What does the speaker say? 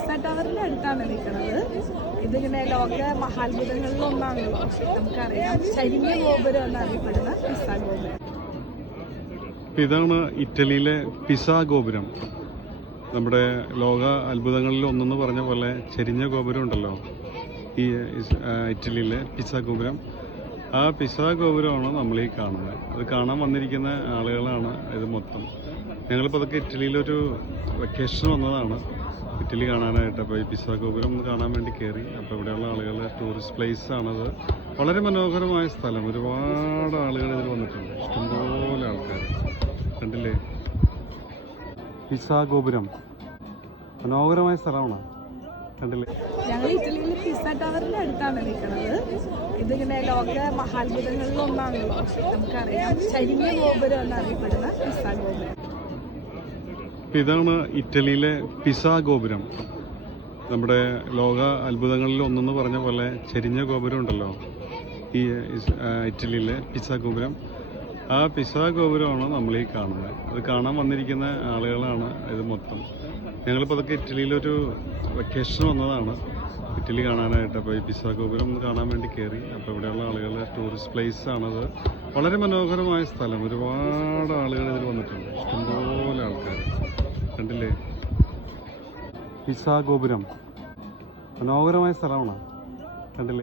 Pizza ടവറിന്റെ അടുത്താണ് നിൽക്കുന്നത്. ഇതിങ്ങനെ ലോക മഹാത്ഭുതങ്ങളിൽ ഒന്നാണല്ലോ നമുക്കറിയാം. ചരിഞ്ഞ ഗോപുരം എന്നറിയപ്പെടുന്ന പിസ ഗോപുരം. ഇതാണ് ഇറ്റലിയിലെ പിസ ഗോപുരം. നമ്മുടെ ലോക അത്ഭുതങ്ങളിൽ ഒന്നെന്ന് പറഞ്ഞ പോലെ ചെരിഞ്ഞ ഗോപുരം ഉണ്ടല്ലോ. ഈ ഇറ്റലിയിലെ പിസ ഗോപുരം. ആ പിസ ഗോപുരമാണ് നമ്മൾ ഈ കാണുന്നത്. അത് കാണാൻ വന്നിരിക്കുന്ന ആളുകളാണ് ഇത് മൊത്തം. ഞങ്ങളിപ്പോൾ അതൊക്കെ ഇറ്റലിയിലൊരു വെക്കേഷൻ വന്നതാണ്. ഇറ്റലി കാണാനായിട്ട്. അപ്പോൾ ഈ പിസ ഗോപുരം ഒന്ന് കാണാൻ വേണ്ടി കയറി അപ്പോൾ ഇവിടെയുള്ള ആളുകൾ ടൂറിസ്റ്റ് പ്ലേസ് ആണത്. വളരെ മനോഹരമായ സ്ഥലം. ഒരുപാട് ആളുകൾ ഇതിൽ വന്നിട്ടുണ്ട്. ഇഷ്ടംപോലെ ആൾക്കാർ കണ്ടില്ലേ? പിസ ഗോപുരം മനോഹരമായ സ്ഥലമാണ്. കണ്ടില്ലേ? ഞങ്ങൾ ഇറ്റലിയിലെ പിസ ടവറിന്റെ അടുത്താണ് നിൽക്കുന്നത് ഇതിങ്ങനെ ലോക മഹാത്ഭുതങ്ങളിൽ ഒന്നാണല്ലോ നമുക്കറിയാം. ചരിഞ്ഞ ഗോപുരം എന്നറിയപ്പെടുന്ന പിസ ഗോപുരം. ഇതാണ് ഇറ്റലിയിലെ പിസ ഗോപുരം. നമ്മുടെ ലോക അത്ഭുതങ്ങളിൽ ഒന്നെന്ന് പറഞ്ഞ പോലെ ചെരിഞ്ഞ ഗോപുരം ഉണ്ടല്ലോ. ഈ ഇറ്റലിയിലെ പിസ ഗോപുരം. ആ പിശാ ഗോപുരമാണ് നമ്മൾ ഈ കാണുന്നത്. അത് കാണാൻ വന്നിരിക്കുന്ന ആളുകളാണ് ഇത് മൊത്തം. ഞങ്ങളിപ്പോൾ അതൊക്കെ ഇറ്റലിയിലൊരു വെക്കേഷൻ വന്നതാണ്. ഇറ്റലി കാണാനായിട്ട്. അപ്പോൾ ഈ പിസ ഗോപുരം ഒന്ന് കാണാൻ വേണ്ടി കയറി അപ്പോൾ ഇവിടെയുള്ള ആളുകൾ ടൂറിസ്റ്റ് പ്ലേസ് ആണത്. വളരെ മനോഹരമായ സ്ഥലം. ഒരുപാട് ആളുകൾ ഇതിൽ വന്നിട്ടുണ്ട്. ഇഷ്ടംപോലെ ആൾക്കാർ. കണ്ടില്ലേ? പിസ ഗോപുരം മനോഹരമായ സ്ഥലമാണ്.